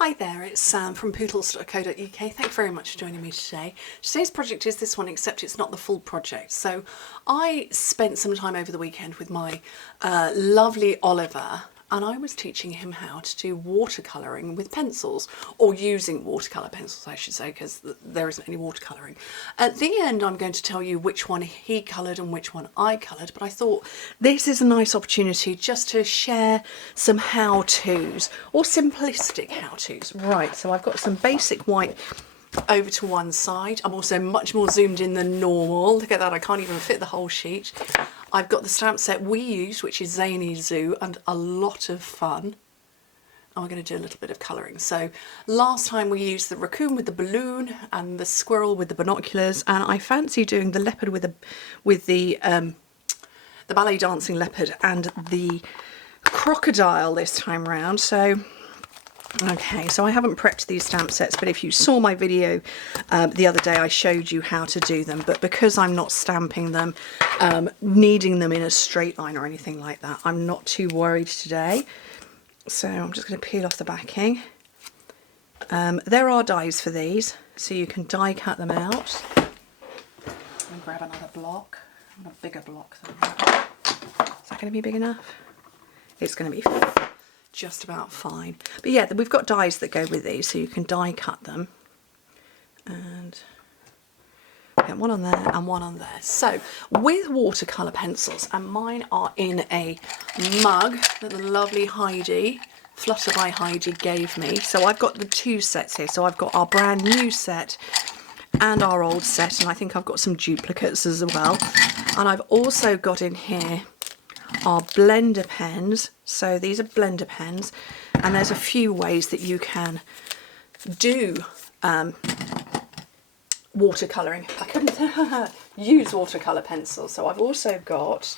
Hi there, it's Sam from Pootles.co.uk. Thanks very much for joining me today. Today's project is this one, except it's not the full project. So I spent some time over the weekend with my lovely Oliver, and I was teaching him how to do watercolouring with pencils, or using watercolour pencils I should say, because there isn't any watercolouring. At the end I'm going to tell you which one he coloured and which one I coloured, but I thought this is a nice opportunity just to share some how-tos, or simplistic how-tos. Right, so I've got some basic white over to one side. I'm also much more zoomed in than normal. Look at that, I can't even fit the whole sheet. I've got the stamp set we used, which is Zany Zoo, and a lot of fun. And we're going to do a little bit of colouring. So last time we used the raccoon with the balloon and the squirrel with the binoculars, and I fancy doing the leopard with the ballet dancing leopard and the crocodile this time round. So okay, so I haven't prepped these stamp sets, but if you saw my video the other day, I showed you how to do them. But because I'm not stamping them, kneading them in a straight line or anything like that, I'm not too worried today. So I'm just going to peel off the backing. There are dies for these, so you can die cut them out. And grab another block, a bigger block than that. Is that going to be big enough? It's going to be just about fine. But yeah, we've got dies that go with these, so you can die cut them. And get one on there and one on there. So with watercolour pencils, and mine are in a mug that the lovely Heidi, Flutter by Heidi, gave me. So I've got the two sets here. So I've got our brand new set and our old set, and I think I've got some duplicates as well. And I've also got in here are blender pens. So these are blender pens, and there's a few ways that you can do watercolouring. I couldn't use watercolour pencils, so I've also got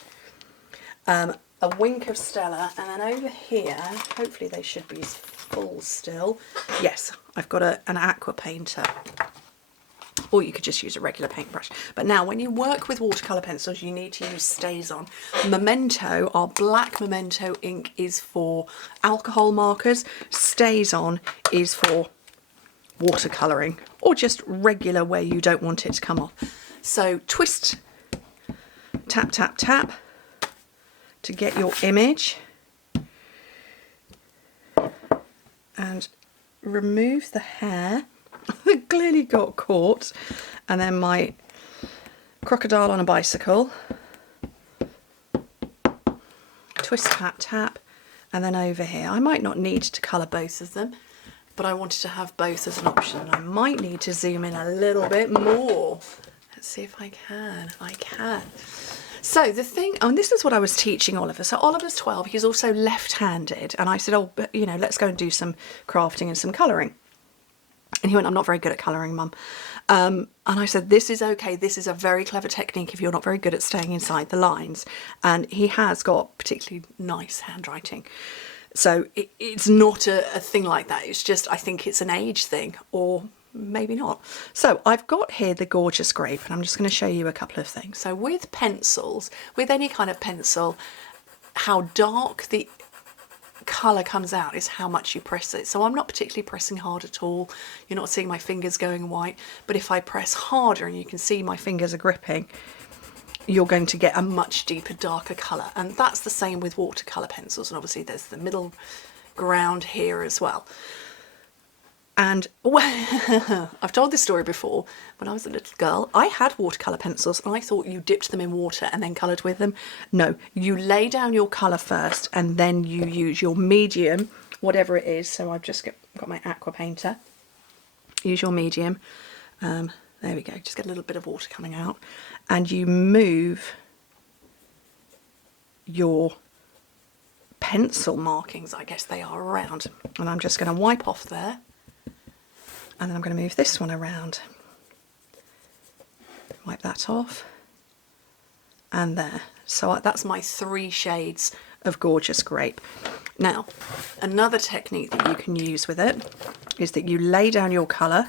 a wink of Stella, and then over here, hopefully they should be full still. Yes, I've got an Aqua Painter. Or you could just use a regular paintbrush. But now when you work with watercolour pencils, you need to use StazOn. Memento, our black Memento ink, is for alcohol markers. StazOn is for watercolouring, or just regular where you don't want it to come off. So twist, tap, tap, tap to get your image. And remove the hair. It clearly got caught. And then my crocodile on a bicycle. Twist, tap, tap. And then over here, I might not need to colour both of them, but I wanted to have both as an option. I might need to zoom in a little bit more. Let's see if I can. I can. So the thing, and this is what I was teaching Oliver. So Oliver's 12, he's also left-handed. And I said, oh, but you know, let's go and do some crafting and some colouring. And he went, I'm not very good at colouring, Mum. And I said, this is okay. This is a very clever technique if you're not very good at staying inside the lines. And he has got particularly nice handwriting. So it's not a thing like that. It's just, I think it's an age thing, or maybe not. So I've got here the Gorgeous Grape, and I'm just going to show you a couple of things. So with pencils, with any kind of pencil, how dark the colour comes out is how much you press it. So I'm not particularly pressing hard at all. You're not seeing my fingers going white, but if I press harder, and you can see my fingers are gripping, you're going to get a much deeper, darker colour. And that's the same with watercolour pencils, and obviously there's the middle ground here as well. And I've told this story before. When I was a little girl, I had watercolour pencils, and I thought you dipped them in water and then coloured with them. No, you lay down your colour first, and then you use your medium, whatever it is. So I've just got my Aqua Painter. Use your medium. There we go, just get a little bit of water coming out, and you move your pencil markings, I guess they are, around. And I'm just going to wipe off there. And then I'm going to move this one around. Wipe that off. And there. So that's my 3 shades of Gorgeous Grape. Now, another technique that you can use with it is that you lay down your colour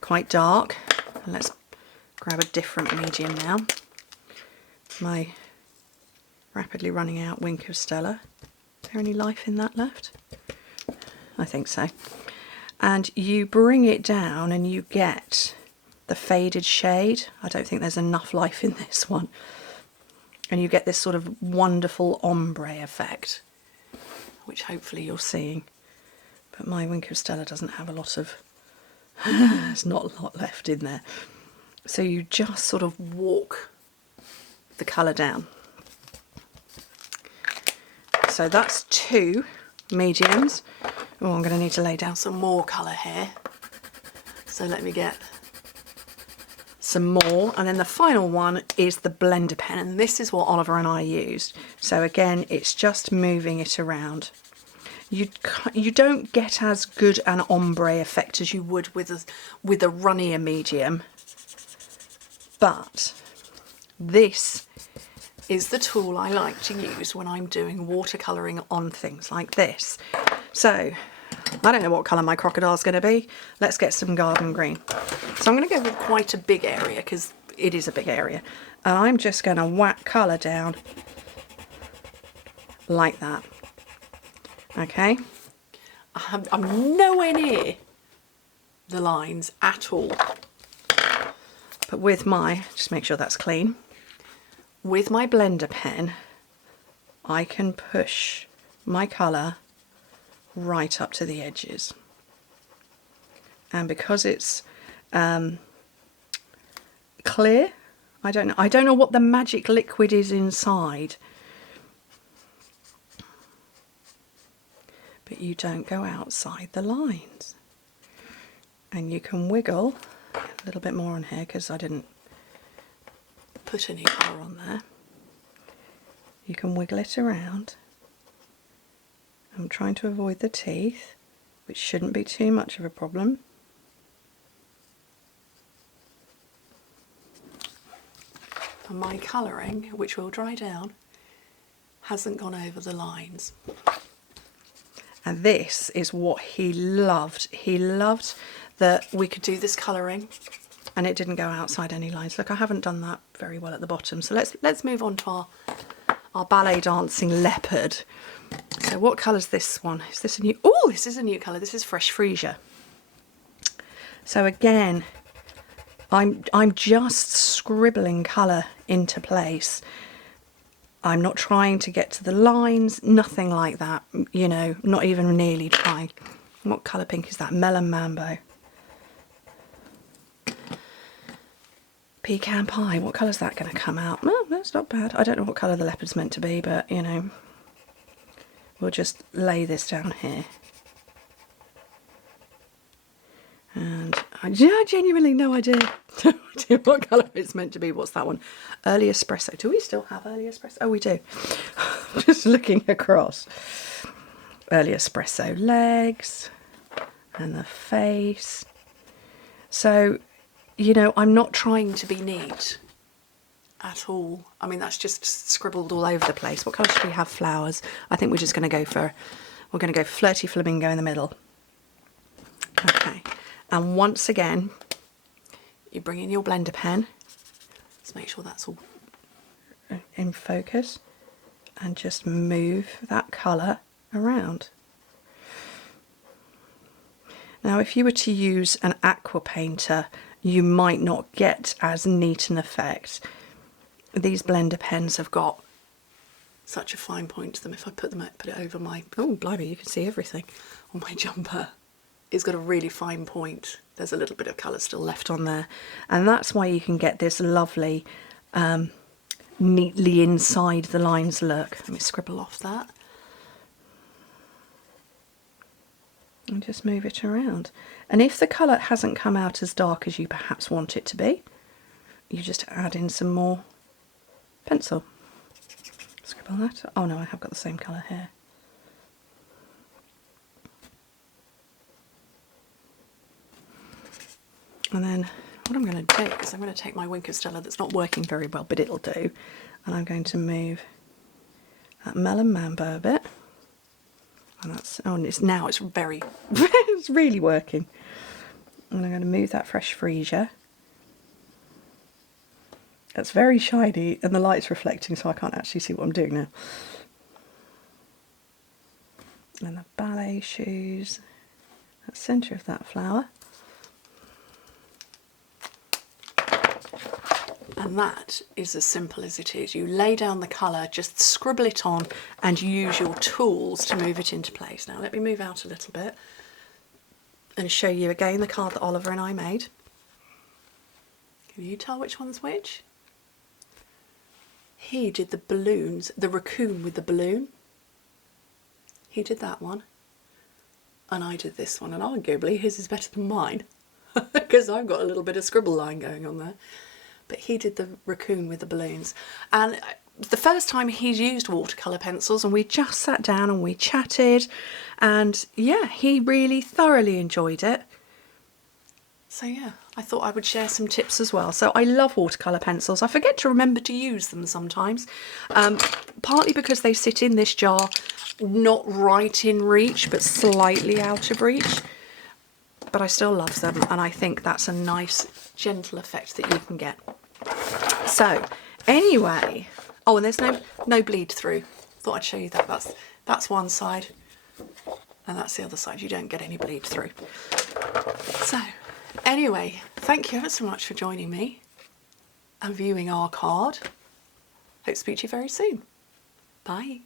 quite dark. And let's grab a different medium now. My rapidly running out wink of Stella. Is there any life in that left? I think so. And you bring it down and you get the faded shade. I don't think there's enough life in this one. And you get this sort of wonderful ombre effect, which hopefully you're seeing. But my Wink of Stella doesn't have a lot of, there's not a lot left in there. So you just sort of walk the colour down. So that's 2 mediums. Oh, I'm going to need to lay down some more colour here. So let me get some more. And then the final one is the blender pen. And this is what Oliver and I used. So again, it's just moving it around. You don't get as good an ombre effect as you would with a runnier medium. But this is the tool I like to use when I'm doing watercolouring on things like this. So, I don't know what colour my crocodile's going to be. Let's get some garden green. So I'm going to go with quite a big area because it is a big area. And I'm just going to whack colour down like that. Okay? I'm nowhere near the lines at all. But with my, just make sure that's clean. With my blender pen, I can push my colour right up to the edges. And because it's clear, I don't know what the magic liquid is inside. But you don't go outside the lines. And you can wiggle a little bit more on here because I didn't put any colour on there. You can wiggle it around. I'm trying to avoid the teeth, which shouldn't be too much of a problem. And my colouring, which will dry down, hasn't gone over the lines. And this is what he loved. He loved that we could do this colouring and it didn't go outside any lines. Look, I haven't done that very well at the bottom. So let's move on to our ballet dancing leopard. So what colour's this one? Is this a new? Oh, this is a new colour. This is Fresh Freesia. So again, I'm just scribbling colour into place. I'm not trying to get to the lines, nothing like that, you know, not even nearly trying. What colour pink is that? Melon Mambo. Pecan Pie, what colour's that going to come out? Oh, that's not bad. I don't know what colour the leopard's meant to be, but, you know, we'll just lay this down here. And I genuinely no idea what colour it's meant to be. What's that one? Early Espresso. Do we still have Early Espresso? Oh, we do. Just looking across. Early Espresso legs and the face. So, you know, I'm not trying to be neat at all. I mean, that's just scribbled all over the place. What colour should we have? Flowers. I think we're just going to go for, we're going to go Flirty Flamingo in the middle. Okay. And once again, you bring in your blender pen. Let's make sure that's all in focus. And just move that colour around. Now, if you were to use an Aqua Painter, you might not get as neat an effect. These blender pens have got such a fine point to them. If I put it over my, oh blimey, you can see everything on my jumper. It's got a really fine point. There's a little bit of colour still left on there. And that's why you can get this lovely, neatly inside the lines look. Let me scribble off that. And just move it around. And if the colour hasn't come out as dark as you perhaps want it to be, you just add in some more pencil. Scribble that. Oh no, I have got the same colour here. And then what I'm going to do is I'm going to take my Wink of Stella that's not working very well, but it'll do. And I'm going to move that Melon Mambo a bit. And that's, oh, and it's very, it's really working. And I'm going to move that Fresh Freesia. It's very shiny and the light's reflecting, so I can't actually see what I'm doing now. And the ballet shoes. centre of that flower. And that is as simple as it is. You lay down the colour, just scribble it on and use your tools to move it into place. Now let me move out a little bit and show you again the card that Oliver and I made. Can you tell which one's which? He did the balloons, the raccoon with the balloon. He did that one. And I did this one, and arguably his is better than mine because I've got a little bit of scribble line going on there. But he did the raccoon with the balloons. And the first time he's used watercolour pencils, and we just sat down and we chatted, and yeah, he really thoroughly enjoyed it. So yeah, I thought I would share some tips as well. So I love watercolour pencils. I forget to remember to use them sometimes, partly because they sit in this jar, not right in reach, but slightly out of reach. But I still love them, and I think that's a nice, gentle effect that you can get. So anyway, oh, and there's no bleed through. Thought I'd show you that. That's one side, and that's the other side. You don't get any bleed through. So anyway, thank you ever so much for joining me and viewing our card. Hope to speak to you very soon. Bye.